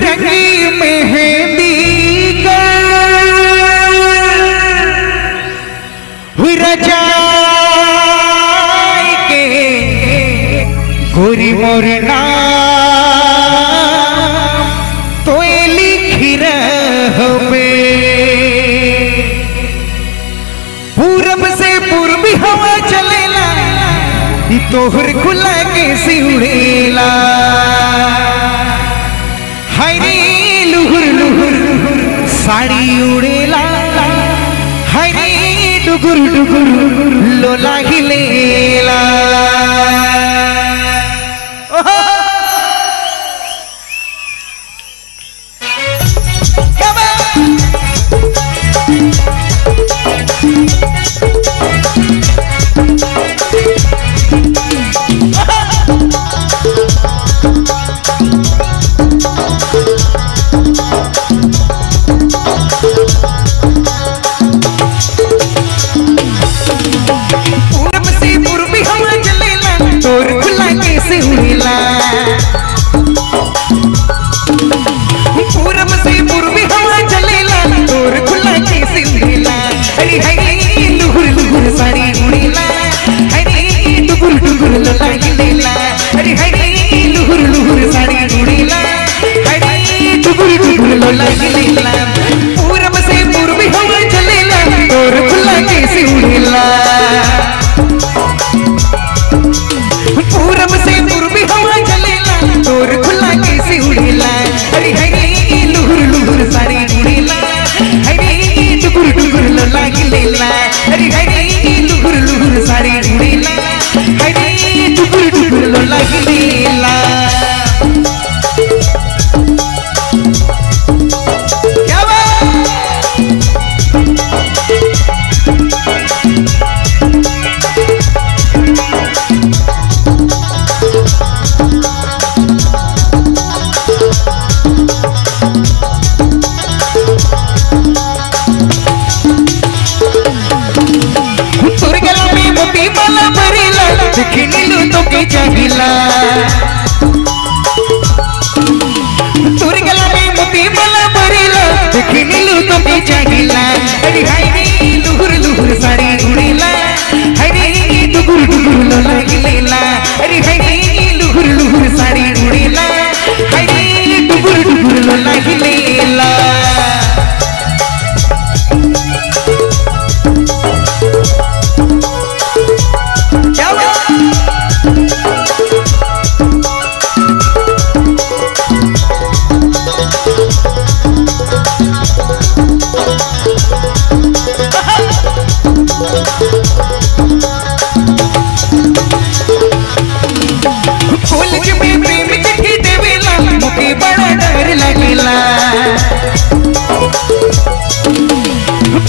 रंगी मेहंदी का रजाई के गोरी मोरना तो लिखी रहबे पूरब से पूर्वी हवा चलेला तोहर खुला के सिउड़ेला हरे लुहुर लुहुर साड़ी उड़ेला हरे डुगुर डुगुर लोला हिलेला पूरब से पूर्वी हवा चलेला तोर खुला के सिंधेला हरी हरी लुहुर लुहुर साड़ी उड़ेला हरी डुगुर डुगुर लोला हिलेला हरी हरी लुहुर लुहुर साड़ी उड़ेला हरी डुगुर डुगुर लोला हिलेला पूरब से पूर्वी हवा चलेला तोर खुला के सिंधेला पूरब से पूर्वी हवा चलेला तोर खुला के सिंधेला हरी हरी लुहुर लुहुर साड़ी उड़ेला हरी डुगुर डुगुर लोला हिलेला हरी हरी लुहुर लुहुर साड़ी उड़ेला हरी डुगुर डुगुर लोला हिलेला क्या नीलू तो के चाहिला तुर गला में मोती माला भरेला देखी नीलू तो के चाहिला हरी हरी लुहुर लुहुर साड़ी उड़ेला हरी डुगुर डुगुर लोला हिलेला हरी हरी लुहुर लुहुर साड़ी उड़ेला हरी डुगुर डुगुर लोला हिलेला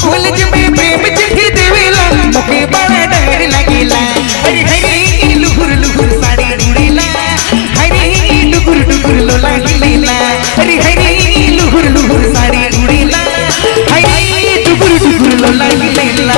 कॉलेज में प्रेम चिट्ठी देवेला मुके बड़ा डर लगेला हरी हरी लुहुर लुहुर साड़ी उड़ेला हरी डुगुर डुगुर लोला हिलेला हरी हरी लुहुर लुहुर साड़ी उड़ेला हरी डुगुर डुगुर लोला हिलेला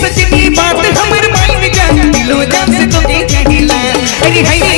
सच की बात हमर माइन जा दिलो जान से तो चाहिला हरी हरी